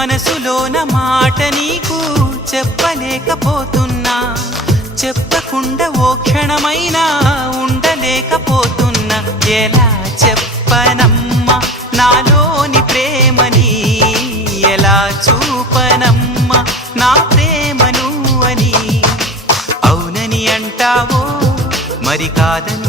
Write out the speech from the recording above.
మనసులోన మాట నీకు చెప్పలేకపోతున్నా, చెప్పకుండా ఓ క్షణమైనా ఉండలేకపోతున్నా. ఎలా చెప్పనమ్మా నాలోని ప్రేమని, ఎలా చూపనమ్మా నా ప్రేమను అని. అవునని అంటావో మరి కాదని